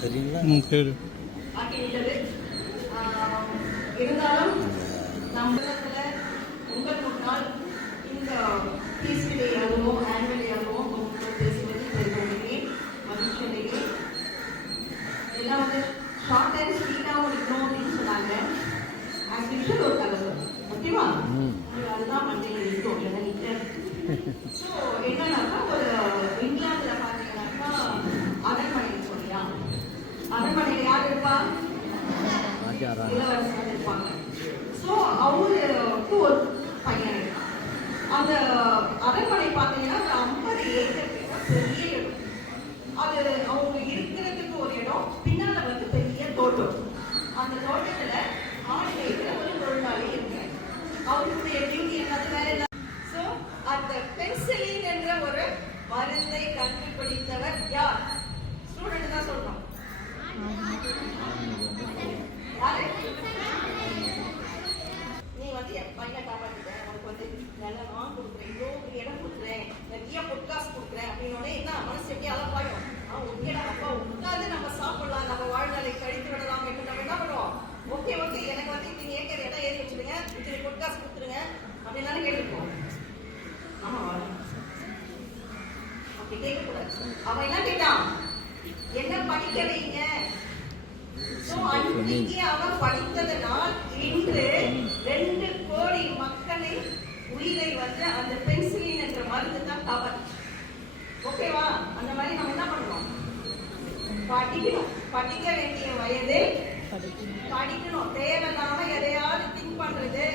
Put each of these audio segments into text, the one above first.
தெரியுங்களா? இருந்தாலும் நம்மளத்துல உங்கள் முன்னால் இந்த பீஸ்டேயாகவோ ஆனுவலியாகவோ பேசுவது தெரிவிக்கிறேன். மகிழ்ச்சியிலேயே எல்லாம் வந்து ஷார்ட் அண்ட் ஸ்வீட்டாகவும் இருக்கணும் அப்படின்னு சொன்னாங்க. ஆஸ் யூஷுவல் ஒரு கலர் ஓகேவா? அதுதான் மண்டையில் இருக்கும் இல்லைன்னா ஸோ என்னன்னாக்கா ஒரு இங்கிலாந்துல பார்த்தீங்கன்னாக்கா அரண்மனை சொல்லியா, அரண்மனையில் யார் இருப்பா? இளவரசர் இருப்பாங்க. ஸோ அவருக்கு ஒரு பையன் இருக்கான். அந்த அரண்மனை பார்த்தீங்கன்னா ஒரு 50 ஏக்கர் பெரிய இடம். அது அவங்க இருக்கிறதுக்கு ஒரு இடம், பின்னால வந்து பெரிய தோட்டம். அந்த தோட்டத்துல ஆணையில ஒரு தொழிலாளி இருக்கு. அவருடைய டியூட்டி என்னது வேற இல்லை. ஸோ அந்த பென்சிலின் என்ற ஒரு மருந்தை கண்டுபிடித்தவர் யார்? ஸ்டூடெண்ட் தான் சொல்லணும். நீ வந்து என் பையனை காப்பாற்றிட்டேன், உனக்கு வந்து நல்லா நான் கொடுக்குறேன், இவ்வளோ இடம் கொடுக்குறேன், நிறைய பொட்காஸ்ட் கொடுக்குறேன் அப்படின்னோடனே என்ன மனசு எப்படி அளப்பாயும்? உண்மையில அப்பா உட்காந்து நம்ம சாப்பிடலாம், நம்ம வாழ்நாளை கழித்து விடலாம் என்று நம்ம என்ன பண்ணுவோம்? ஓகே ஓகே, எனக்கு வந்து இத்தனை ஏக்கர் இடம் ஏறி வச்சுடுங்க, இத்தனை பொட்காஸ்ட் கொடுத்துருங்க அப்படின்னு கேட்டுருக்கோம். ஆமா, அப்படி கேட்கக்கூடாது. அவன் என்ன கேட்டான்? என்ன படிக்க வைங்க. அன்றைக்கு அவன் படித்ததனால் இன்று 2 கோடி மக்களின் உயிரை வந்து அந்த பென்சிலின் என்ற மருந்து தான் காப்பாற்று. ஓகேவா? அந்த மாதிரி நம்ம என்ன பண்ணுவோம்? படிக்கணும். படிக்க வேண்டிய வயதில் படிக்கணும். தேவையில்லாம எதையாவது திங்க் பண்றது,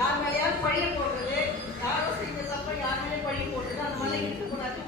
யார் மேலேயாவது பழிய போடுறது, யாரோ செஞ்ச தப்ப யார் மேலே பழிய போடுறது, அந்த மாதிரி இருக்கக்கூடாது.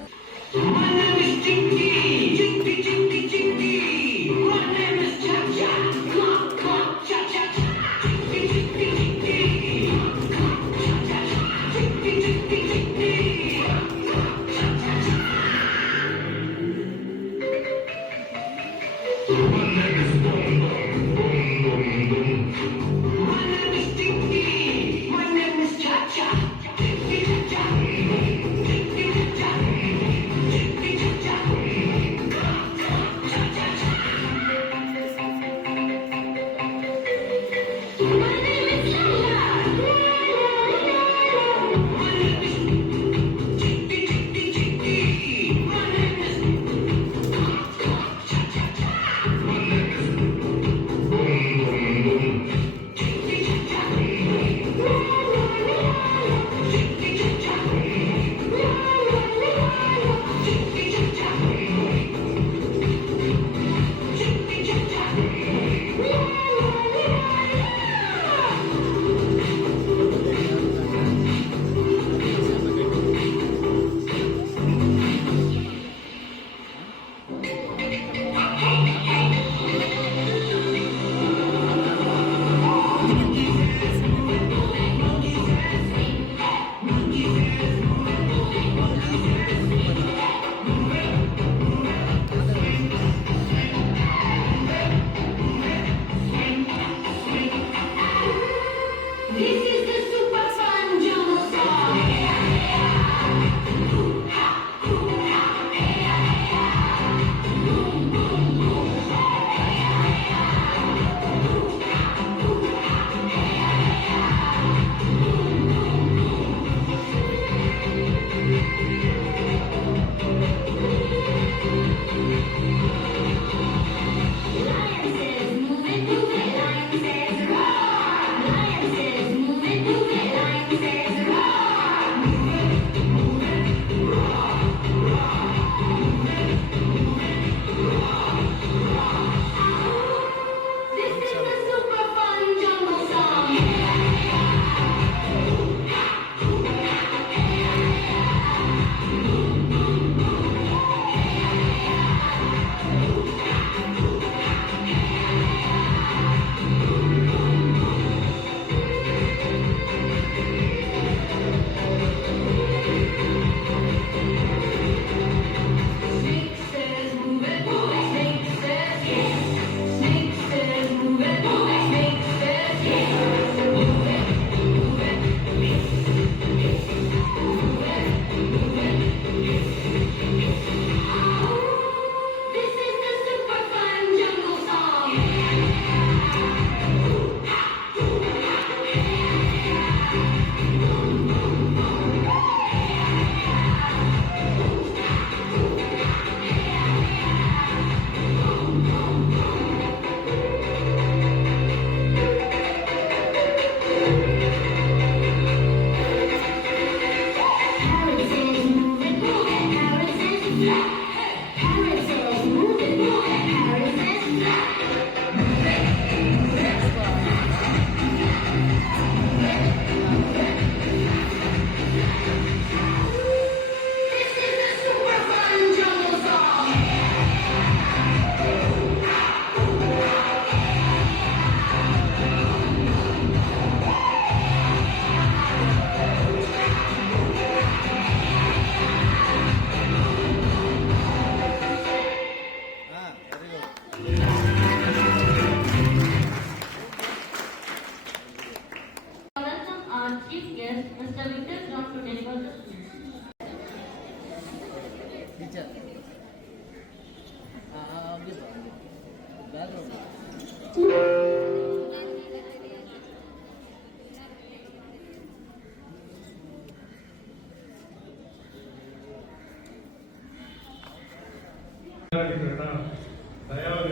தயாவதி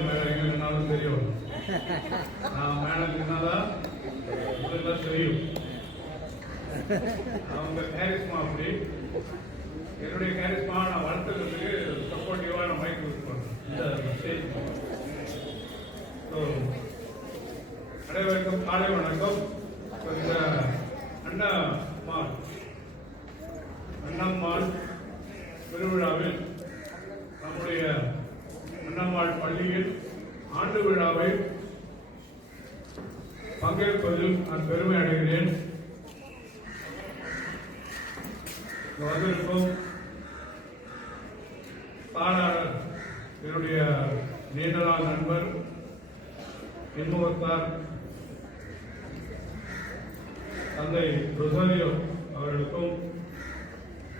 மேடம் எங்க நின்னாலும் தெரியும். நான் மேடம் நின்னாதான் இதெல்லாம் தெரியும். அவங்க கேரிஸ்மா அப்படி. என்னுடைய கேரிஸ்மா நான் வளர்த்துறதுக்கு சப்போர்ட்டிவா நான் மைக் யூஸ் பண்றேன். இந்த ஸ்டேஜ் அனைவருக்கும் காலை வணக்கம். இந்த அண்ணம்மாள் திருவிழாவில் நம்முடைய அண்ணம்மாள் பள்ளியில் ஆண்டு விழாவை பங்கேற்பதில் நான் பெருமை அடைகிறேன். வந்திருக்கும் தாளாளர் என்னுடைய நீண்ட நாள் நண்பர் இன்முகத்தார் தந்தை ரொசாரியோ அவர்களுக்கும்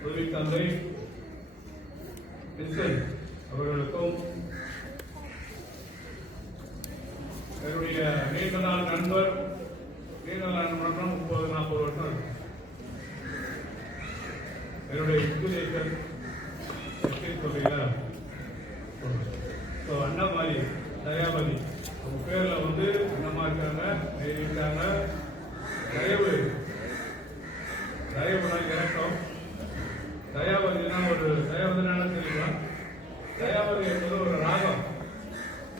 உதவி தந்தை வின்சென்ட் அவர்களுக்கும் என்னுடைய நீண்ட நாள் நண்பர் 30-40 வருஷம் இருக்கும் என்னுடைய இன்ஜினியர் அண்ணாமாரி தயாபதி அவங்க பேர்ல வந்து அண்ணம்மா இருக்காங்க இருக்காங்க. தயவுனா இறக்கம். தயாபதினா ஒரு தயாபதினா தெரியுமா? தயாபதி என்பது ஒரு ராகம்.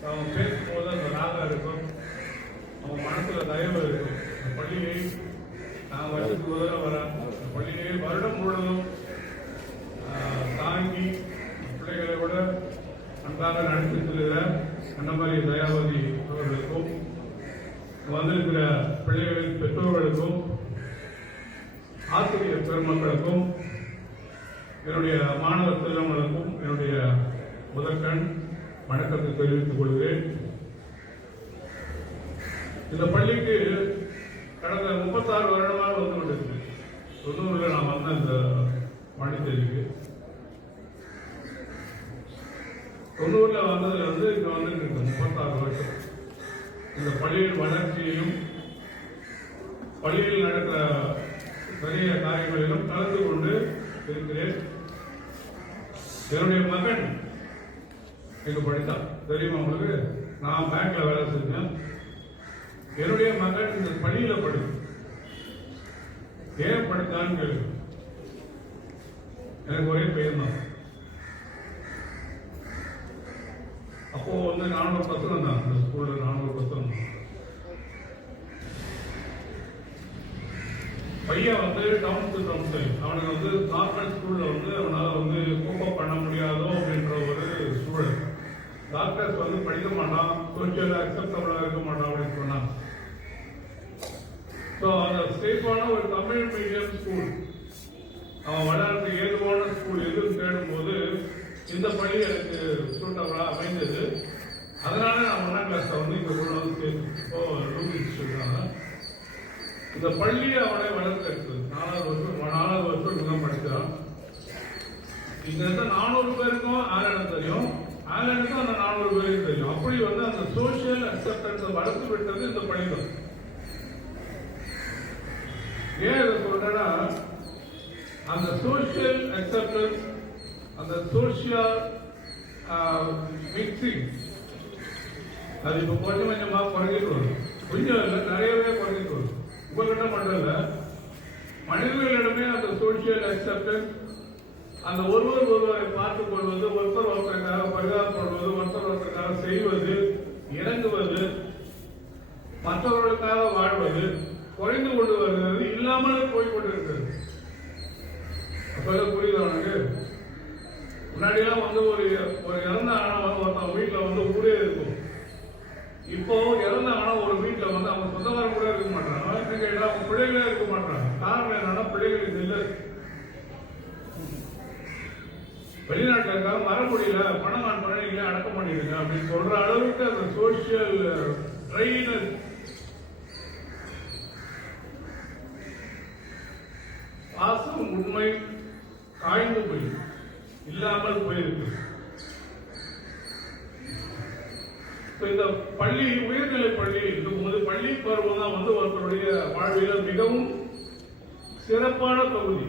அவன் பேசும்போது அந்த ராகம் இருக்கும், அவன் மனசுல தயவு இருக்கும். அந்த பள்ளியை நான் வருஷத்துக்கு முதல்ல வரேன். அந்த பள்ளியை வருடம் முழுவதும் தாங்கி பிள்ளைகளை விட அன்பாக நடத்தி செல்கிற அண்ணமாரி தயாபதி அவர்களுக்கும் வந்திருக்கிற பிள்ளைகளின் பெற்றோர்களுக்கும் ஆசிரியர் பெருமக்களுக்கும் என்னுடைய மாணவ செல்வங்களுக்கும் என்னுடைய முதற்கண் வணக்கத்தை தெரிவித்துக் கொள்கிறேன். இந்த பள்ளிக்கு கடந்த 36 வருடமாக வந்து கொண்டிருக்கு. 90 நான் வந்த இந்த பாண்டிச்சேரிக்கு 90 வந்ததுல இருந்து இங்க வந்து 36 வருஷம் இந்த பள்ளியின் வளர்ச்சியையும் பள்ளியில் நடக்கிற பெரிய காரியங்களிலும் கலந்து கொண்டு இருக்கிறேன். என்னுடைய மகன் எங்க படித்தான் தெரியுமா உங்களுக்கு? நான் பேங்க்ல வேலை செஞ்சேன். என்னுடைய மகன் இந்த பள்ளியில படிக்கும். ஏன் படித்தான்னு கேள்வி. எனக்கு ஒரே பையன் தான். அப்போ வந்து 400 பசங்க தான் இந்த ஸ்கூல்ல 400 பசங்க. பையன் வந்து டவுன் டு டவுன் சைட். அவனுக்கு வந்து கார்பரேட் ஸ்கூல்ல வந்து அவனால வந்து கோப்பப் பண்ண முடியாதோ அப்படின்ற ஒரு சூழல். டாக்டர்ஸ் வந்து படிக்க மாட்டான், சோசியலா அக்செப்டபிளா இருக்க மாட்டான் அப்படின்னு சொன்னான். ஸோ அந்த சேஃபான ஒரு தமிழ் மீடியம் ஸ்கூல் அவன் வளர்ந்து ஏதுவான ஸ்கூல் எதுன்னு தேடும் போது இந்த பள்ளி எனக்கு சூட்டபிளா அமைந்தது. அதனால நான் 1ஆம் கிளாஸ்ல வந்து இங்க கொண்டு வந்து சேர்த்து இந்த பள்ளி அவனை வளர்த்து 4வது வருஷம் தான் படிச்சான். இங்க இருந்த 400 பேருக்கும் ஆலயம் தெரியும், ஆலயனுக்கும் அந்த 400 பேருக்கும் தெரியும். அப்படி வந்து அந்த சோசியல் அக்செப்டன்ஸை வளர்த்து விட்டது இந்த பள்ளி தான். ஏன் இதை சொல்றேன்னா, அந்த சோசியல் அக்செப்டன்ஸ், அந்த சோசியல் மிக்சிங் அது இப்ப கொஞ்சம் கொஞ்சமா குறைஞ்சிட்டு வரும். கொஞ்சம் இல்லை, நிறையவே குறைஞ்சிட்டு வரும். உங்ககிட்ட மட்டும் இல்ல, மனிதர்களிடமே அந்த சோசியல் அக்செப்டன்ஸ், அந்த ஒருவரை பார்த்துக் கொள்வது, ஒருத்தருக்காக பரிதாபப்படுவது, ஒருத்தருக்காக செய்வது, இறங்குவது, மற்றவர்களுக்காக வாழ்வது குறைந்து கொண்டு வருகிறது, இல்லாமல் போய்கொண்டிருக்கிறது. புரியுது அவனுக்கு? முன்னாடியெல்லாம் வந்து ஒரு இறந்த ஆணவம் ஒருத்தவங்க வீட்டுல வந்து ஊரே இருக்கும். இப்போ இறந்த ஆணவம் ஒரு வீட்டுல வந்து அவங்க சொந்தக்காரன் கூட இருக்க மாட்டாங்க, அவங்க பிள்ளைகளே இருக்க மாட்டாங்க. காரணம் என்னன்னா, பிள்ளைகளுக்கு இல்லை. வெளிநாட்டில் இருக்காங்க, மரபுடியில பணமான் பழனிகளை அடக்கம் பண்ணிடுங்க அப்படின்னு சொல்ற அளவுக்கு அந்த சோசியல் ட்ரைனஸ் பாசம் உண்மை காய்ந்து போய் இல்லாமல் போயிருக்கு. இந்த பள்ளி உயர்நிலை பள்ளி இருக்கும்போது பள்ளி பருவம் தான் வந்து ஒருத்தருடைய வாழ்வில மிகவும் சிறப்பான பகுதி,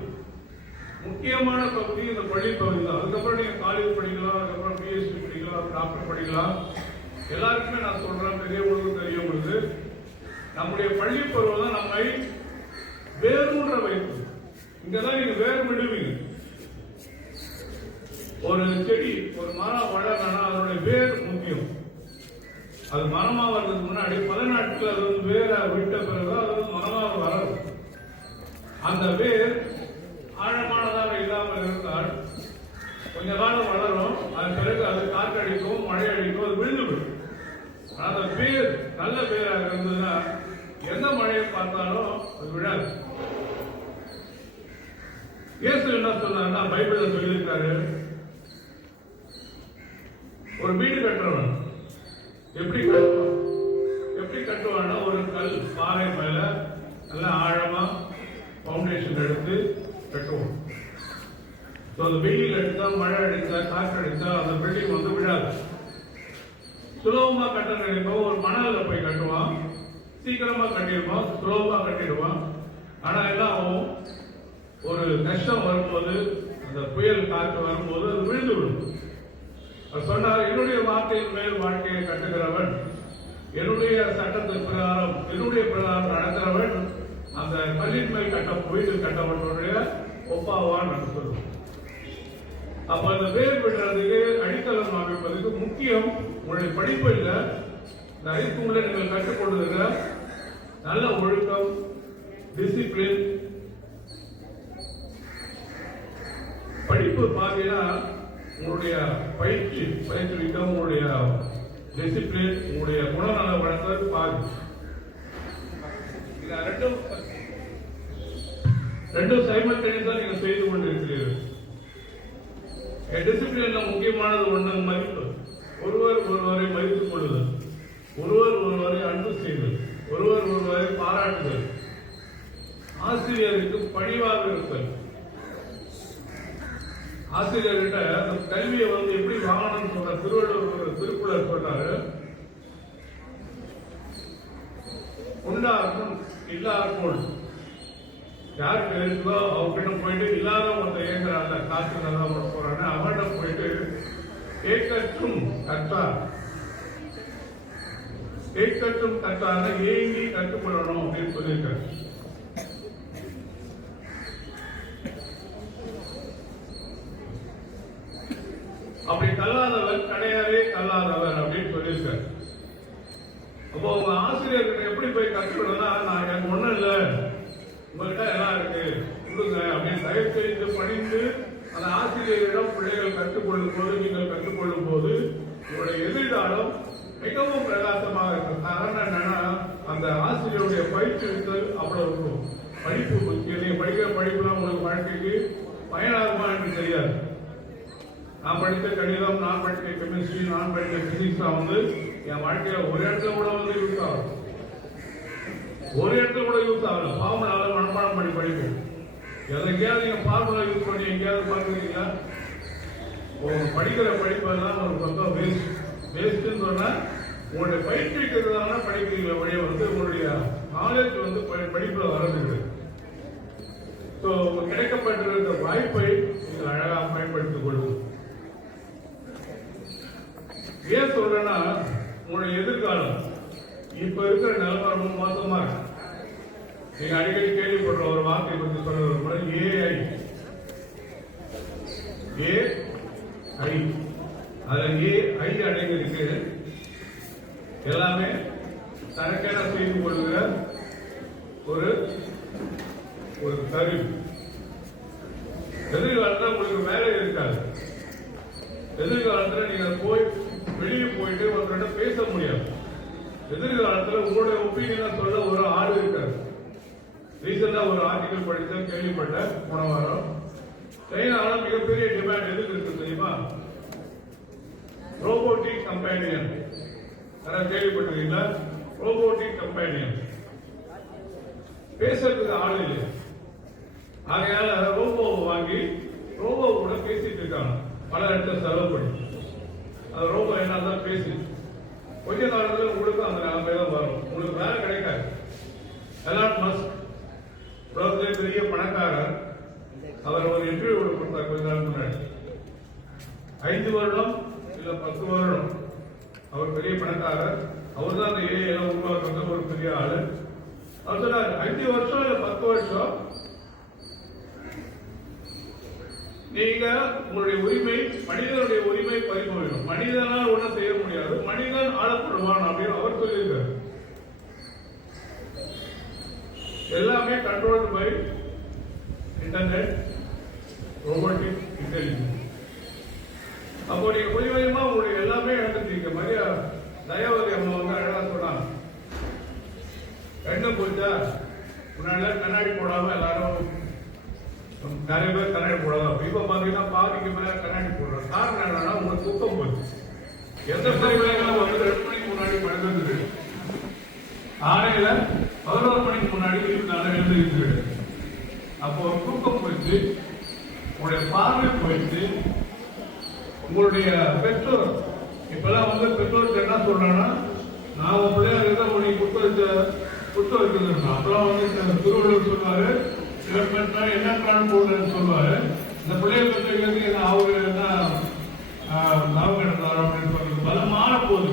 முக்கியமான பகுதி இந்த பள்ளி பகுதி தான். அதுக்கப்புறம் நீங்க காலேஜ் படிக்கலாம், அதுக்கப்புறம் பிஎஸ்சி படிக்கலாம், டாக்டர் படிக்கலாம். எல்லாருக்குமே நான் சொல்றேன், பெரியவங்களுக்கும் தெரியவங்களுக்கு நம்முடைய பள்ளி பருவம் தான் நம்மை வேறுன்ற வைப்பு. இங்கதான் நீங்க வேறு விடுவீங்க. ஒரு செடி, ஒரு மரம் வளரணும்னா அதனுடைய வேர் முக்கியம். அது மரமா வர்றதுக்கு முன்னாடி 10 நாட்கள் அது வந்து வேற விட்ட பிறகுதான் அது வந்து மரமாக வளரும். அந்த வேர் ஆழமானதாக இல்லாமல் இருந்தால் கொஞ்ச காலம் வளரும், அதன் பிறகு அது காற்றடிக்கும், மழை அடிக்கும், அது விழுந்துவிடும். அந்த வேர் நல்ல வேராக இருந்ததுன்னா எந்த மழையை பார்த்தாலும் அது விழாது. இயேசு என்ன சொன்னார்னா, பைபிள்ல சொல்லியிருக்காரு, ஒரு வீடு கட்டுறவன் எப்படி கட்டுவான்னா ஒரு கல் பாறை மேல நல்லா ஆழமா பவுண்டேஷன் எடுத்து கட்டுவோம். அந்த வெயில் அடித்தா, மழை அடித்தா, காற்று அடித்தா அந்த பில்டிங் வந்து விழாது. சுலபமா கட்ட நினைப்போம், ஒரு மணல்ல போய் கட்டுவான், சீக்கிரமா கட்டிடுவான், சுலபமா கட்டிடுவான். ஆனா எல்லாம் ஒரு கஷ்டம் வரும்போது, அந்த புயல் காற்று வரும்போது அது விழுந்து விடும். சொன்னார், என்னுடைய வார்த்தையின் மேல் வாழ்க்கையை கட்டுகிறவன், என்னுடைய சட்டத்தின் பிரகாரம், என்னுடைய பிரகாரம் நடக்கிறவன் அந்த கல்லின் மேல் வீடு கட்டவனுடைய ஒப்பாவான் என்று சொல்லுவோம். அப்ப அந்த வேர் விடுறதுக்கு அடித்தளம் அமைப்பதற்கு முக்கியம் உங்களுடைய படிப்பு இல்ல, இந்த அடிப்புள்ள நீங்கள் கற்றுக்கொள்ளுகிற நல்ல ஒழுக்கம், டிசிப்ளின். படிப்பு பார்த்தீங்கன்னா உங்களுடைய பயிற்சிவிக்கம், உங்களுடைய டிசிப்ளின், உங்களுடைய குணநல வளர்த்தல் பாதி. ரெண்டும் சைமல்டேனியஸா நீங்க செய்து கொண்டிருக்கிறீர்கள். டிசிப்ளின்ல முக்கியமானது ஒன்று மதிப்பு. ஒருவரை மதித்துக் கொள்ளுதல், ஒருவரை அன்பு செய்தல், ஒருவரை பாராட்டுதல், ஆசிரியருக்கு பணிவாக இருத்தல். ஆசிரியர்கிட்ட அந்த கல்வியை வந்து எப்படி வாங்கணும்னு சொல்ற திருக்குறள் சொல்றாரு, உண்டாருக்கும் இல்லாருக்கும். யாருக்கு இருக்குதோ அவர்கிட்ட போயிட்டு, இல்லாத ஒருத்தர் இயங்குறாங்க காசு நல்லா போறாங்க, அவர்கிட்ட போயிட்டு கேட்கற்றும் கற்றாங்க ஏங்கி கற்றுக்கொள்ளணும் அப்படின்னு சொல்லியிருக்காரு. அப்படி கல்லாதவர் கடையாரே கல்லாதவர் அப்படின்னு சொல்லியிருக்காரு. அப்போ உங்க ஆசிரியர்கிட்ட எப்படி போய் கற்றுக்கணும்னா, நான் எனக்கு ஒண்ணும் இல்லை, உங்கள்கிட்ட எல்லாம் இருக்கு கொடுங்க அப்படின்னு தயவு செய்து பணிந்து அந்த ஆசிரியரிடம் பிள்ளைகள் கற்றுக்கொள்ளும் போது, நீங்கள் கற்றுக்கொள்ளும் போது உங்களுடைய எதிர்காலம் மிகவும் பிரகாசமாக இருக்கும். காரணம் என்னன்னா, அந்த ஆசிரியருடைய பயிற்சித்தல் அவ்வளவு இருக்கும். படிப்பு முக்கியம். நீங்க படிக்கிற படிப்புலாம் உங்களுக்கு வாழ்க்கைக்கு பயனாகுமா என்று தெரியாது. நான் படித்த கணிதம், நான் படித்த கெமிஸ்ட்ரி, நான் படித்த பிசிக்ஸ் வந்து என் வாழ்க்கையில ஒரு இடத்துல கூட வந்து யூஸ் ஆகும், ஒரு இடத்துல கூட யூஸ் ஆகல. ஃபார்முலால மனப்பாடம் பண்ணி படிப்போம். எதையாவது நீங்க ஃபார்முலா யூஸ் பண்ணி எங்கேயாவது பார்க்குறீங்களா? படிக்கிற படிப்பெல்லாம் ஒரு பக்கம் வேஸ்ட்ன்னு சொன்னா, உங்களுடைய பயிற்றுவிக்கிறதுனால படிக்கிறீங்க வழியை வந்து உங்களுடைய நாலேஜ் வந்து படிப்புல வரது. ஸோ கிடைக்கப்பட்டிருந்த வாய்ப்பை நீங்கள் அழகாக பயன்படுத்திக் கொள்வோம். ஏன் சொல்றேன்னா, உங்களுடைய எதிர்காலம் இப்ப இருக்கிற நிலைமை ரொம்ப மோசமா இருக்கு. நீங்க அடிக்கடி கேள்விப்படுற ஒரு வார்த்தை பற்றி சொல்ற ஒரு முறை ஏஐ. அதுல ஏஐ அடங்கியிருக்கு. எல்லாமே தனக்கென செய்து கொள்கிற ஒரு கருவி. எதிர்காலத்தில் உங்களுக்கு வேலை இருக்காது. எதிர்காலத்தில் நீங்க வெளியே போயிட்டு ஒருத்தர்கிட்ட பேச முடியாது. எதிர்காலத்தில் உங்களுடைய ஒப்பீனியன் சொல்ல ஒரு ஆள் இருக்காது. ரீசெண்டா ஒரு ஆர்டிகல் படித்த கேள்விப்பட்ட போன வாரம், சைனால மிகப்பெரிய டிமாண்ட் எதுக்கு இருக்கு தெரியுமா? Robotic companion. கேள்விப்பட்டிருக்கீங்களா? Robotic companion. பேசுறதுக்கு ஆள் இல்லை. அதனால ரோபோவை வாங்கி ரோபோ கூட பேசிட்டு இருக்காங்க, பல இடத்துல செலவு பண்ணி. அது ரோபோ என்னதான் பேசி கொஞ்ச காலத்துல உங்களுக்கு அந்த நிலைமை தான் வரும். உங்களுக்கு வேலை கிடைக்காது. எலான் மஸ்க் உலகத்திலே பெரிய பணக்காரர். அவர் ஒரு இன்டர்வியூ கொடுத்தார் கொஞ்ச நாள் முன்னாடி. 5 வருடம் இல்ல 10 வருடம் அவர் பெரிய பணக்காரர். அவர் தான் அந்த ஏஐ உருவாக்குறது ஒரு பெரிய ஆளு. அவர் சொன்னார் 5 வருஷம் இல்ல 10 வருஷம் நீங்க உங்களுடைய உரிமை, மனிதனுடைய உரிமை பறிபோயிடும். மனிதனால் ஒன்றும் செய்ய முடியாது, மனிதன் ஆளப்படுவான் அப்படின்னு அவர் சொல்லியிருக்காரு. எல்லாமே controlled by internet, robotic intelligence. அப்போ நீங்க கொஞ்சம் கொஞ்சமா உங்களுடைய எல்லாமே இழந்துட்டீங்க. மரியா தயாவதி அம்மா வந்து அழகா சொன்னாங்க, கண்ணு போச்சா முன்னாடி கண்ணாடி போடாம எல்லாரும் நிறைய பேர் கண்ணாடி போடாதான். இப்ப பாத்தீங்கன்னா பாதிக்கு மேல கண்ணாடி போடுறாங்க. காரணம் என்னன்னா உங்களுக்கு தூக்கம் போச்சு. எந்த பிள்ளைகளும் வந்து 2 மணிக்கு முன்னாடி படுக்கிறது, காலையில 11 மணிக்கு முன்னாடி வீட்டுனால எழுந்திருக்கு. அப்போ தூக்கம் போயிட்டு உங்களுடைய பார்வை போயிட்டு உங்களுடைய பெற்றோர் இப்பெல்லாம் வந்து பெற்றோருக்கு என்ன சொல்றாங்கன்னா, நான் உன் பிள்ளையா இருக்க உனக்கு குத்த வைக்கிறது. அப்பெல்லாம் வந்து திருவள்ளுவர் சொல்லுவாரு, என்ன போடுறேன்னு சொல்லுவாரு. இந்த பிள்ளைய பற்றி அவரு என்ன லாபம் எடுத்தாரு அப்படின்னு சொல்றது பலமான போது.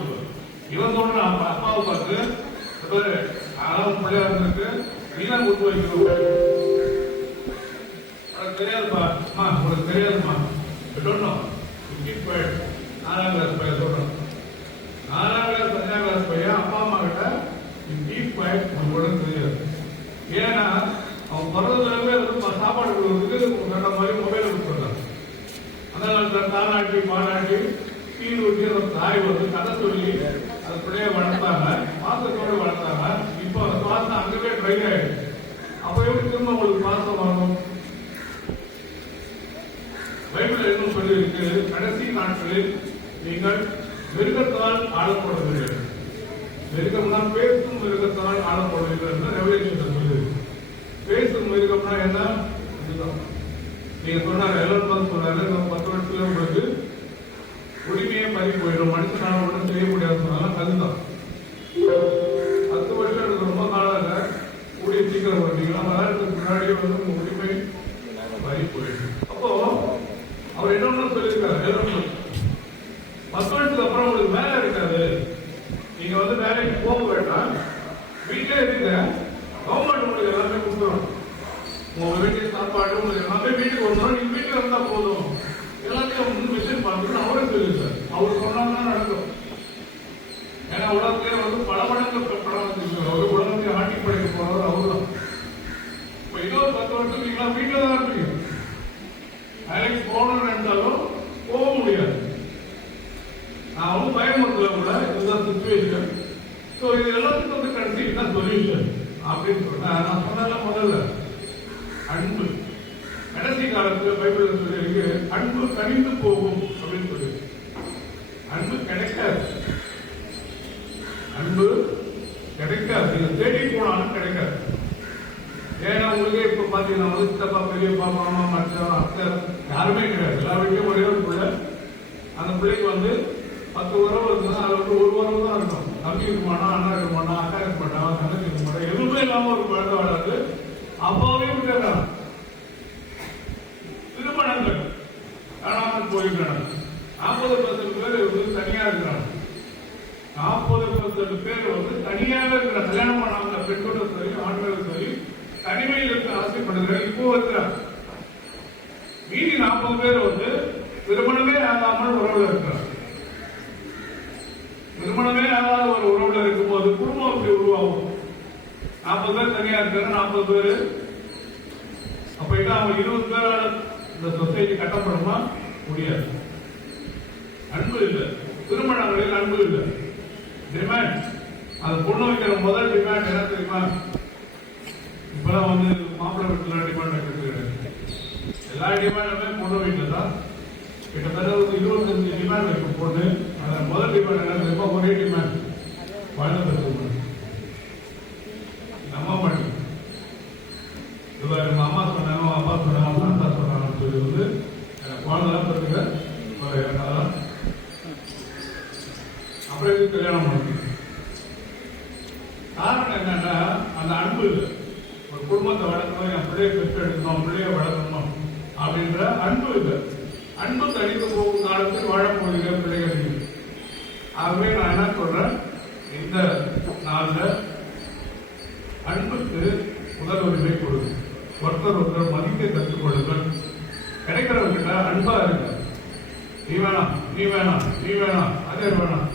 இவன் சொல்றான் அப்ப அப்பாவை பார்த்து, அதான் பிள்ளையா இருந்திருக்கு, நீதான் குத்து வைக்கணும். உனக்கு தெரியாதுப்பா, உனக்கு தெரியாதுமா, நாலாம் கிளாஸ் பையன் சொல்றான். 4ஆம் கிளாஸ் 5ஆம் கிளாஸ் பையன் அப்பா அம்மா கிட்ட உனக்கு தெரியாது. ஏன்னா அவன் பிறந்ததுல சாப்பாடு கொடுக்குறதுக்கு கண்ட மாதிரி மொபைல் கொடுத்துருக்காங்க. அந்த காலத்துல தானாட்டி பாராட்டி கீழ் ஊட்டி அந்த தாய் வந்து கதை சொல்லி அது பிள்ளைய வளர்த்தாங்க, பாசத்தோடு வளர்த்தாங்க. இப்போ அந்த பாசம் அங்கவே ட்ரை ஆயிடுச்சு. அப்ப எப்படி திரும்ப உங்களுக்கு பாசம் வரும்? பைபிள் என்ன சொல்லி இருக்கு, கடைசி நாட்களில் நீங்கள் மிருகத்தால் ஆளப்படுவீர்கள். மிருகம்னா பேசும் மிருகத்தால் ஆளப்படுவீர்கள் ரெவலேஷன் சொல்லி. பேசும் மிருகம்னா என்ன? நீங்க சொன்னாரு, எலன் மஸ்க் சொன்னாரு, 10 வருஷத்துல உங்களுக்கு உரிமையே பறி போயிடும், மனுஷனால ஒன்றும் செய்ய முடியாது சொன்னாலும் அதுதான். 10 வருஷம் எனக்கு ரொம்ப காலம் கூடிய சீக்கிரம் பார்த்தீங்கன்னா வளர்றதுக்கு முன்னாடியே வந்து உங்க உரிமை பறி போயிடும். அப்போ அவர் என்ன சொல்லியிருக்காரு, 10 வருஷத்துக்கு அப்புறம் உங்களுக்கு வேலை இருக்காது, நீங்க வந்து வேலைக்கு போக வேண்டாம், வீட்டிலே இருக்க, கவர்மெண்ட் உங்களுக்கு எல்லாமே கொடுத்துரும். உங்க வீட்டுக்கு சாப்பாடு உங்களுக்கு எல்லாமே வீட்டுக்கு வந்துடும், நீங்க வீட்டுல இருந்தா போதும், எல்லாத்தையும் வந்து மிஷன் பார்த்துட்டு அவரே சொல்லியிருக்காரு. அவர் சொன்னாதான் நடக்கும். ஏன்னா உலகத்திலே வந்து பல மடங்கு படம் வச்சிருக்காரு. ஒரு உலகத்தை ஆட்டி படைக்க போறவர் அவருதான். இப்ப இன்னொரு 10 வருஷம் நீங்களா வீட்டுல தான் இருப்பீங்க. வேலைக்கு போகணும்னு நினைச்சாலும் போக முடியாது. நான் வந்து பயமுறுத்தல கூட, இதுதான் சிச்சுவேஷன். ஸோ இது எல்லாத்துக்கும் வந்து கடைசி தான் சொல்யூஷன் அப்படின்னு சொன்னேன். நான் சொன்னல முதல்ல அன்பு. கடைசி காலத்தில் பைபிள் சொல்லி அன்பு கனிந்து போகும் அப்படின்னு சொல்லி. அன்பு கிடைக்காது, அன்பு கிடைக்காது. நீங்க தேடி போனாலும் கிடைக்காது. ஏன்னா உங்களுக்கே இப்ப பாத்தீங்கன்னா வந்து சித்தப்பா, பெரியப்பா, மாமா, மச்சான், அத்தை யாருமே கிடையாது. எல்லா வீட்லயும் ஒரே ஒரு பிள்ளை. அந்த பிள்ளைக்கு வந்து 10 உறவு இருக்குன்னா அதுல வந்து ஒரு உறவு தான் இருக்கும். தம்பி இருக்க மாட்டான், அண்ணா இருக்க மாட்டான், அக்கா இருக்க மாட்டான், தங்கச்சி இருக்க மாட்டான், எதுவுமே இல்லாம ஒரு குழந்தை வளர்ந்து அப்பாவே விட்டுறாங்க. திருமணங்கள் காணாமல் போயிருக்கிறாங்க. 40% பேர் வந்து தனியா இருக்கிறாங்க. 40% பேர் வந்து தனியாக இருக்கிற, கல்யாணம் பண்ணாங்க பெற்றோரும் சரி ஆண்களும் சரி தனிமையில் இருக்க ஆசைப்படுகிற இப்போ இருக்கிறாங்க. மீதி 40 பேர் வந்து திருமணமே ஆகாமல் உறவுல இருக்கிறாங்க. திருமணமே ஆகாத ஒரு உறவுல இருக்கும் போது குடும்பம் அப்படி உருவாகும். 40 பேர் தனியா இருக்கிற 40 பேரு அப்ப அவங்க 20 பேரால இந்த சொசைட்டி கட்டப்படுமா? முடியாது. அன்பு இல்லை, திருமணங்களில் அன்பு இல்லை. டிமாண்ட், அது பொண்ணு வைக்கிற முதல் டிமாண்ட் என்ன தெரியுமா? இப்பெல்லாம் வந்து மாப்பிள்ளை வீட்டுல டிமாண்ட் வைக்கிறது எல்லா டிமாண்டுமே பொண்ணு வீட்டுல தான். கிட்டத்தட்ட ஒரு 25 டிமாண்ட் வைக்கும் பொண்ணு. அதில் முதல் டிமாண்ட் என்ன தெரியுமா? ஒரே டிமாண்ட், குழந்தை பெற்று நம்ப மாட்டேன். எங்க அம்மா சொன்னாங்க, அப்பா சொன்னாங்க, தாத்தா சொன்னாங்கன்னு சொல்லி வந்து எனக்கு குழந்தை பெற்றுக்க. அப்புறம் இது கல்யாணம் பண்ணணும். காரணம் என்னன்னா அந்த அன்பு இல்லை. ஒரு குடும்பத்தை வளர்க்கணும், என் பிள்ளைய பெற்று எடுக்கணும், பிள்ளைய வளர்க்கணும் அப்படின்ற அன்பு இல்லை. அன்பு தனித்து போகும் காலத்தில் வாழப்போகிற பிள்ளைகள். ஆகவே நான் என்ன சொல்றேன், இந்த நாள்ல அன்புக்கு முதல் உரிமை கொடுங்க. ஒருத்தர் மதிக்க கற்றுக் கொள்ளுங்கள். கிடைக்கிறவர்கிட்ட அன்பா இருங்க. நீ வேணாம், நீ வேணாம், நீ வேணாம், அதே வேணாம்,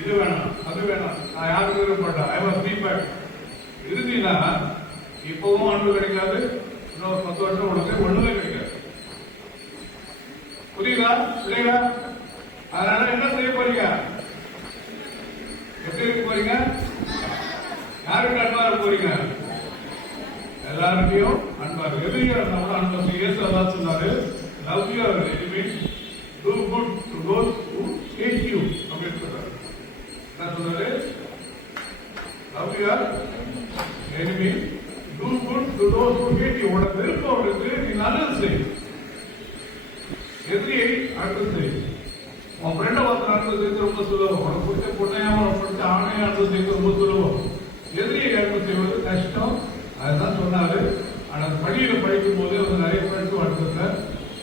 இது வேணாம், அது வேணாம், நான் யாருக்கு விருப்பப்பட்டேன், ஐ வாஸ் ஃபீட்பேக். இறுதினா இப்பவும் அன்பு கிடைக்காது, இன்னொரு 10 வருஷம் உனக்கு ஒண்ணுமே கிடைக்காது. புரியுதா புரியுதா? அதனால என்ன செய்ய போறீங்க? எப்படி இருக்க போறீங்க? யாருக்கு அன்பா இருக்க போறீங்க? எல்லாருக்கையும் அன்பா இருக்கு. எதிரிகள் நம்மளோட அன்பு இயேசுதான் சொன்னாரு, love your enemies, do good to those who hate you அப்படின்னு சொல்றாரு. என்ன சொல்றாரு? love your enemies, do good to those who hate you. உனக்கு விருப்பவர்களுக்கு நீ நல்லது செய், எதிரியை அடுத்து செய். உன் ஃப்ரெண்டை பார்த்து அடுத்து செய்வது ரொம்ப சுலபம். உனக்கு பிடிச்ச பொண்ணையா உனக்கு பிடிச்ச ஆணையா அடுத்து செய்வது ரொம்ப சுலபம். எதிரியை அடுத்து செய்வது கஷ்டம். அதுதான் சொன்னாரு. ஆனால் பள்ளியில படிக்கும் போது நிறைய ஃப்ரெண்ட்ஸ் அடுத்த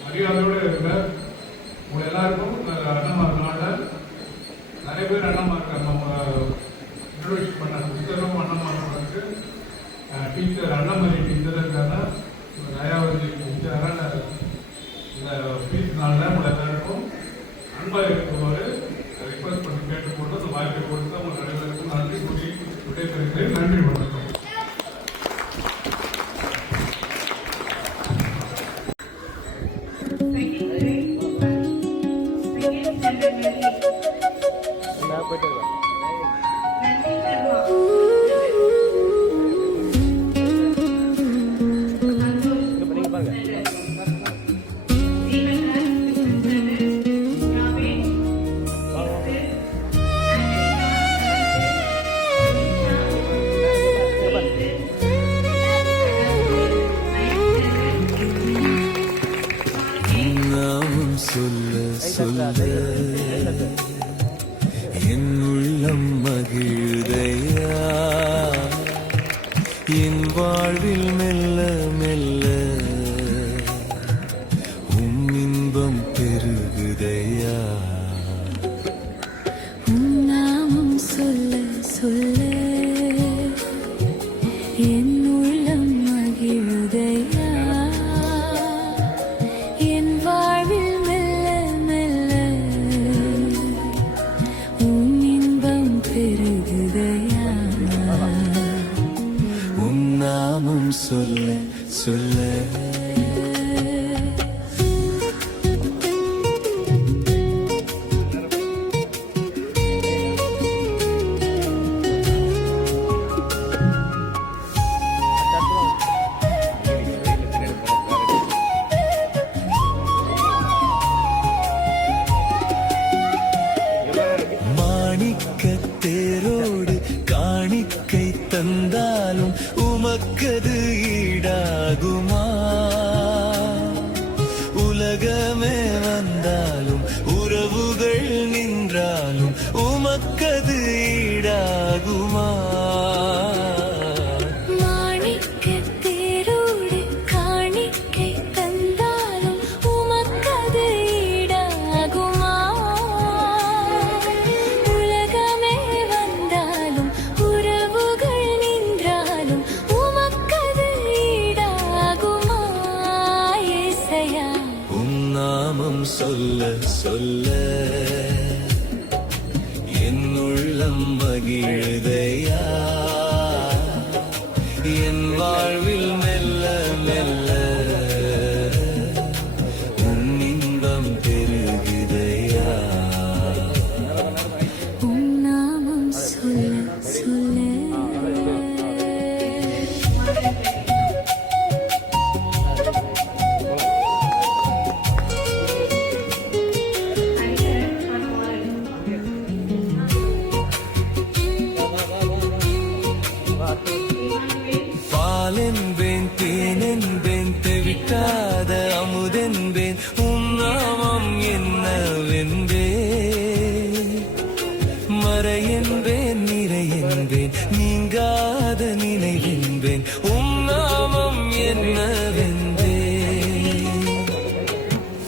மரியாதையோட இருக்க. உங்க எல்லாருக்கும் அண்ணம்மா நாள நிறைய பேர் அண்ணம்மா இருக்காங்க. நம்ம இன்ட்ரோடியூஸ் பண்ண புத்தகம் அண்ணம்மா இருக்கு. டீச்சர் அண்ணாமலை டீச்சர் இருக்காங்க. தயாவதி டீச்சர். இந்த பீஸ் நாளில் உங்களை எல்லாருக்கும் அன்பா இருக்கும்போது ரிக்வஸ்ட் பண்ணி கேட்டுக்கொண்டு அந்த வாய்ப்பை கொடுத்து உங்க அனைவருக்கும் நன்றி கூறி விடைபெறுகிறேன். நன்றி, வணக்கம். என் உள்ளம் மகிழுதையா, என் வாழ்வில் மெல்ல மெல்ல இன்பம் பெருகுதையா. நாமம் சொல்ல சொல்ல என் உள்ளம் மகிழுதையா, என் வாழ்வில் மெல்ல மெல்ல இன்பம் பெருகுதையா. நாமம் சொல்ல சொல்ல தேரோடு காணிக்கை தந்தாலும் உமக்கது ஈடாகுமா? உலகமே வந்தாலும் உறவுகள் நின்றாலும் உமக்கது ஈடாகுமா? சொல்ல சொல்ல என் உள்ளம் மகிழுதையா, என் வாழ்வில் மெல்ல மெல்ல இன்பம் பெருகுதையா. நாமம் சொல்ல சொல்ல பாலென் மறை என்பேன் நிறை என்பேன் நீங்காத நினைவென்பேன் நாமம் என்னவென்பேன்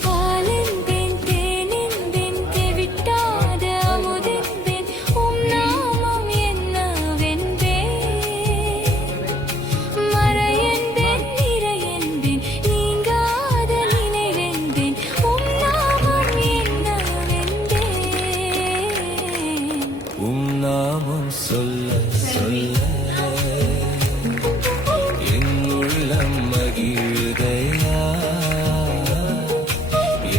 பாலென்பேன் தேனென்பேன் தெவிட்டாத அமுதென்பேன் நாமம் என்னவென்பேன் மறையென்பேன் நிறையென்பேன் நீங்காத நினைவென்பேன் நாமம் என்னவென்பேன் நாமம் சொல்ல சொல்ல என் உள்ளம் மகிழுதையா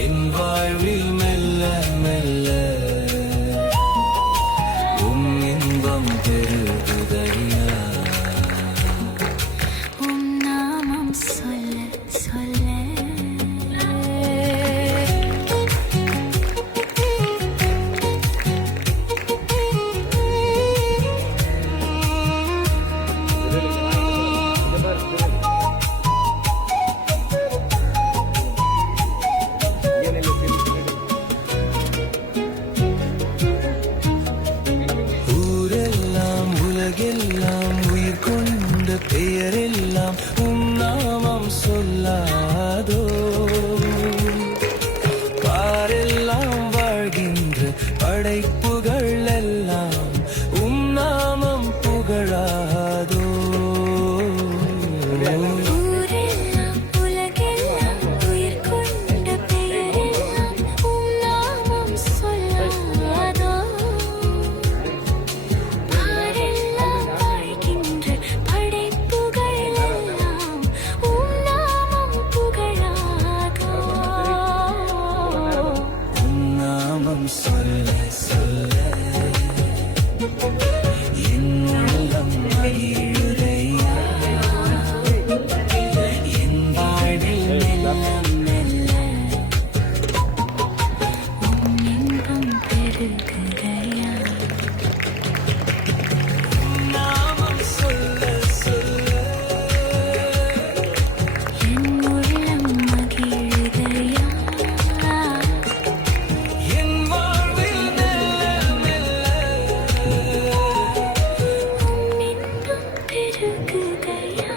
என் வாழ்வில் மெல்ல மெல்ல இன்பம் பெருகுதையா நாமம் சொல்ல சொல்ல ஊரெல்லாம் உலகெல்லாம் உயிர் கொண்ட பெயரெல்லாம் நாமம் சொல்லாதோ பாரெல்லாம் வாழ்கின்ற படைப்புகள் எல்லாம் நாமம் புகழாதோ ஊரெல்லாம் உலகெல்லாம் உயிர் கொண்ட பெயரெல்லாம் நாமம் சொல்லாதோ பாரெல்லாம் வாழ்கின்ற படைப்புகள் எல்லாம் நாமம் புகழாதோ நாமம் சொல்ல சொல்ல என் உள்ளம் மகிழுதையா என் வாழ்வில் மெல்ல மெல்ல இன்பம் பெருகுதையா நாமம் சொல்ல சொல்ல என் உள்ளம் மகிழுதையா என் வாழ்வில் மெல்ல மெல்ல இன்பம் பெருகுதையா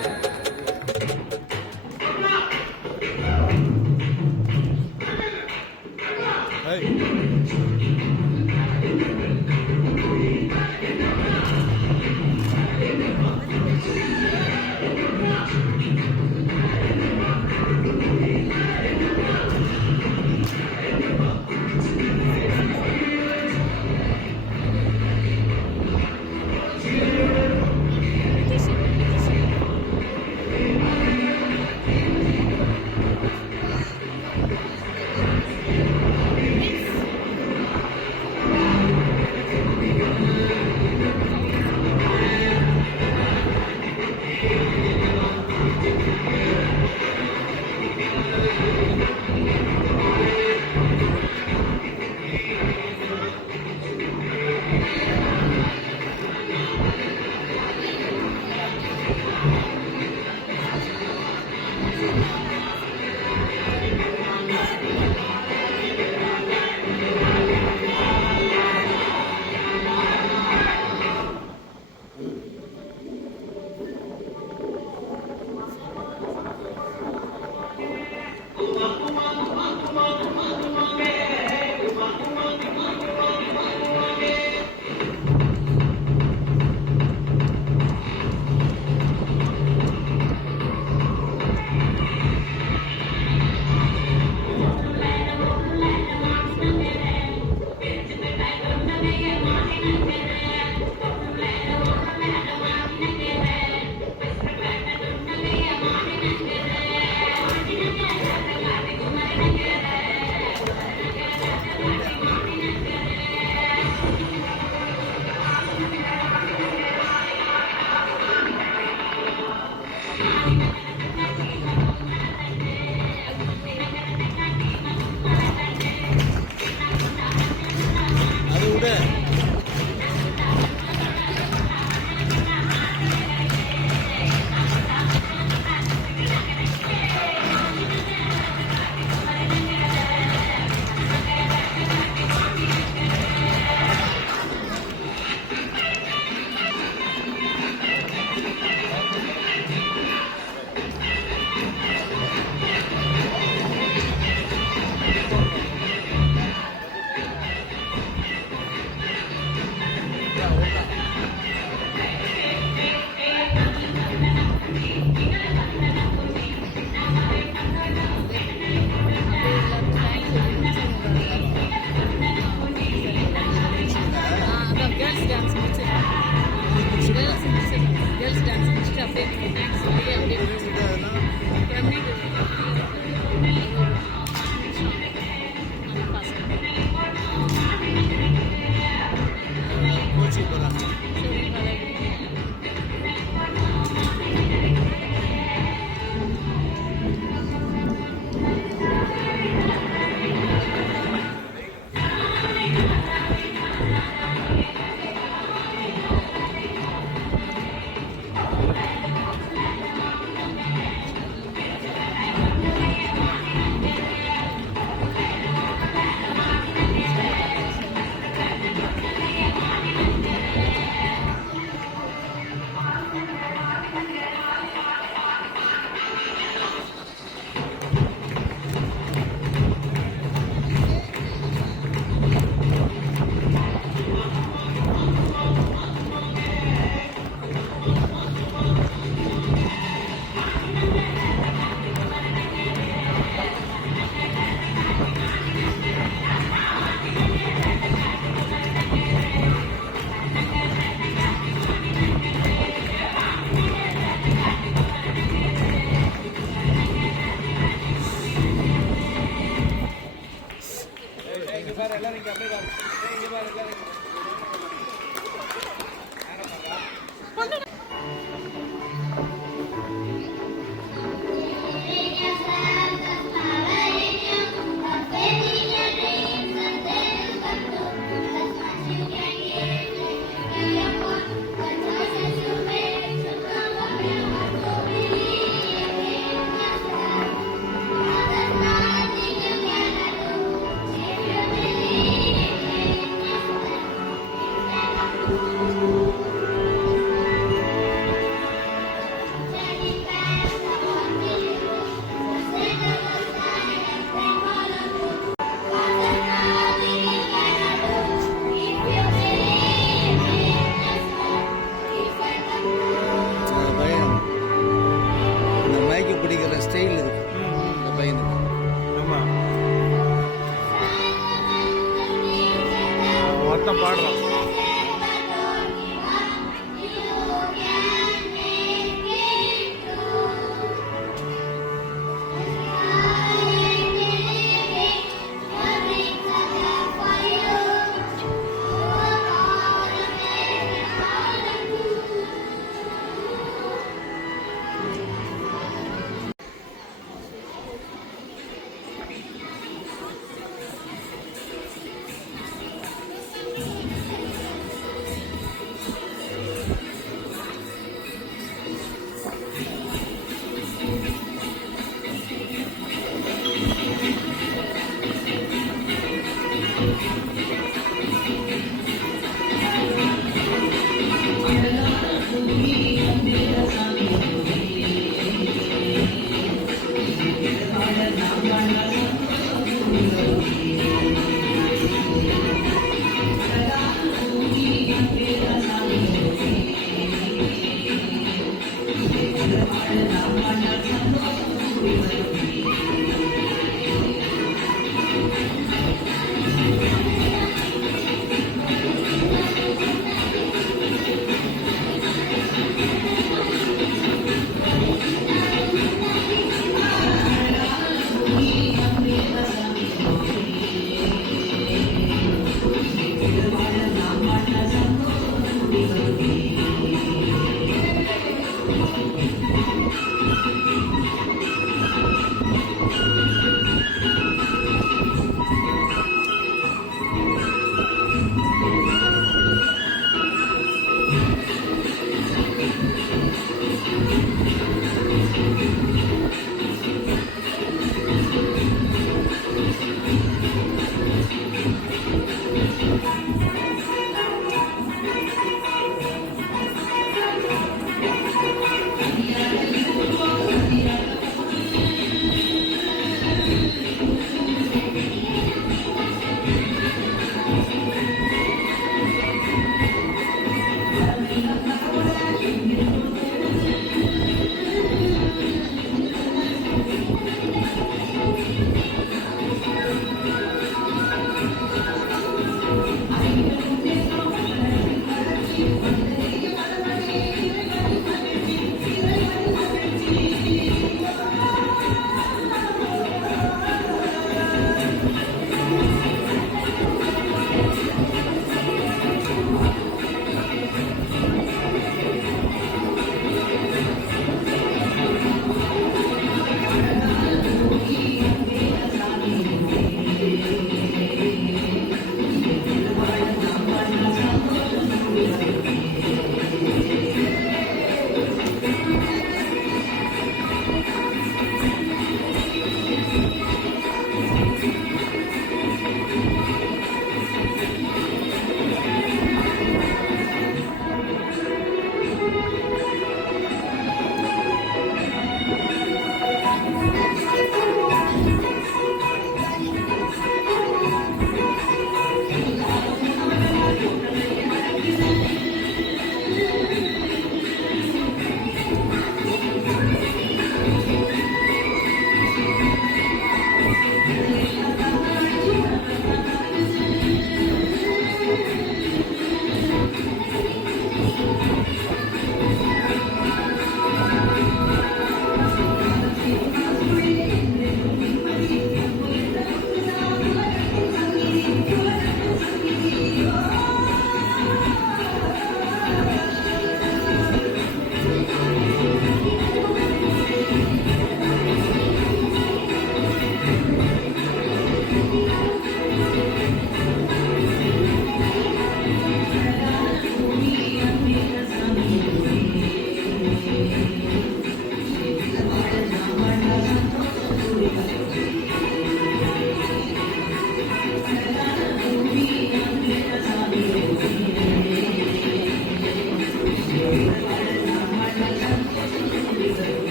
கேர்ள்ஸ் டான்ஸ் முடிச்சிடலாம். கேர்ள்ஸ் டான்ஸ் முடிச்சுட்டு அப்படியே மேக்ஸ் அப்படியே அப்படியே முடிச்சுட்டு